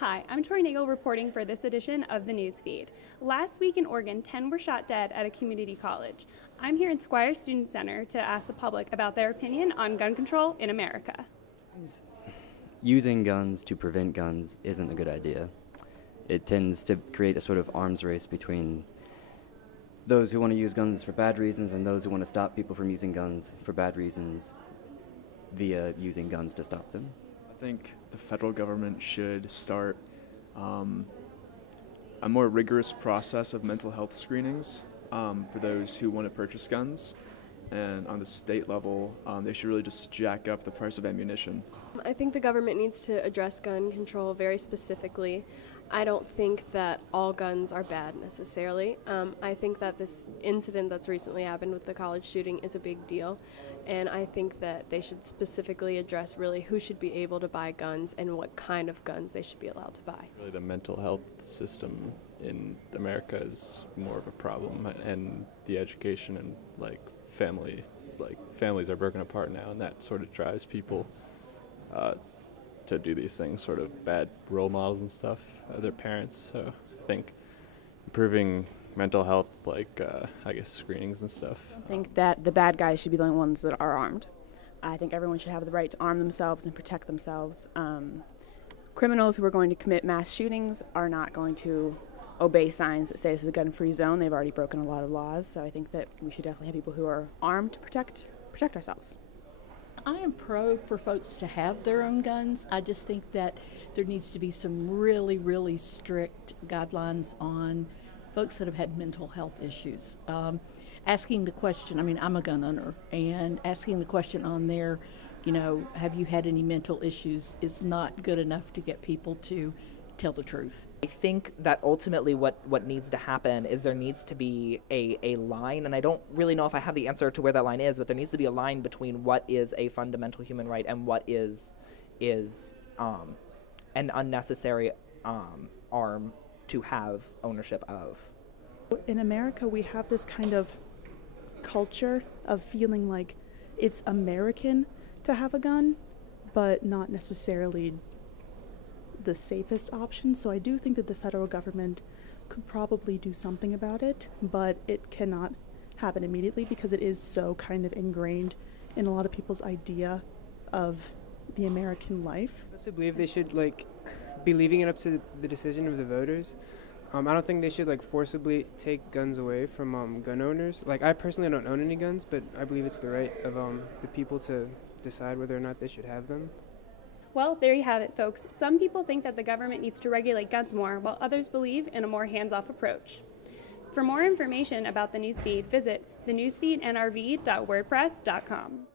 Hi, I'm Tory reporting for this edition of the Newsfeed. Last week in Oregon, 10 were shot dead at a community college. I'm here in Squires Student Center to ask the public about their opinion on gun control in America. Using guns to prevent guns isn't a good idea. It tends to create a sort of arms race between those who want to use guns for bad reasons and those who want to stop people from using guns for bad reasons via using guns to stop them. I think the federal government should start a more rigorous process of mental health screenings for those who want to purchase guns. And on the state level, they should really just jack up the price of ammunition. I think the government needs to address gun control very specifically. I don't think that all guns are bad necessarily. I think that this incident that's recently happened with the college shooting is a big deal, and I think that they should specifically address really who should be able to buy guns and what kind of guns they should be allowed to buy. Really, the mental health system in America is more of a problem, and the education and families are broken apart now, and that sort of drives people to do these things, sort of bad role models and stuff, their parents. So I think improving mental health, screenings and stuff. I think that the bad guys should be the only ones that are armed. I think everyone should have the right to arm themselves and protect themselves. Criminals who are going to commit mass shootings are not going to obey signs that say this is a gun-free zone. They've already broken a lot of laws, so I think that we should definitely have people who are armed to protect ourselves. I am pro for folks to have their own guns. I just think that there needs to be some really, really strict guidelines on folks that have had mental health issues. Asking the question, I'm a gun owner, and asking the question on there, have you had any mental issues, is not good enough to get people to tell the truth. I think that ultimately what needs to happen is there needs to be a line, and I don't really know if I have the answer to where that line is, but there needs to be a line between what is a fundamental human right and what is an unnecessary arm to have ownership of. In America, we have this kind of culture of feeling like it's American to have a gun, but not necessarily the safest option. So I do think that the federal government could probably do something about it, but it cannot happen immediately because it is so kind of ingrained in a lot of people's idea of the American life. I also believe they should be leaving it up to the decision of the voters. I don't think they should forcibly take guns away from gun owners. I personally don't own any guns, but I believe it's the right of the people to decide whether or not they should have them. Well, there you have it, folks. Some people think that the government needs to regulate guns more, while others believe in a more hands-off approach. For more information about the Newsfeed, visit thenewsfeednrv.wordpress.com.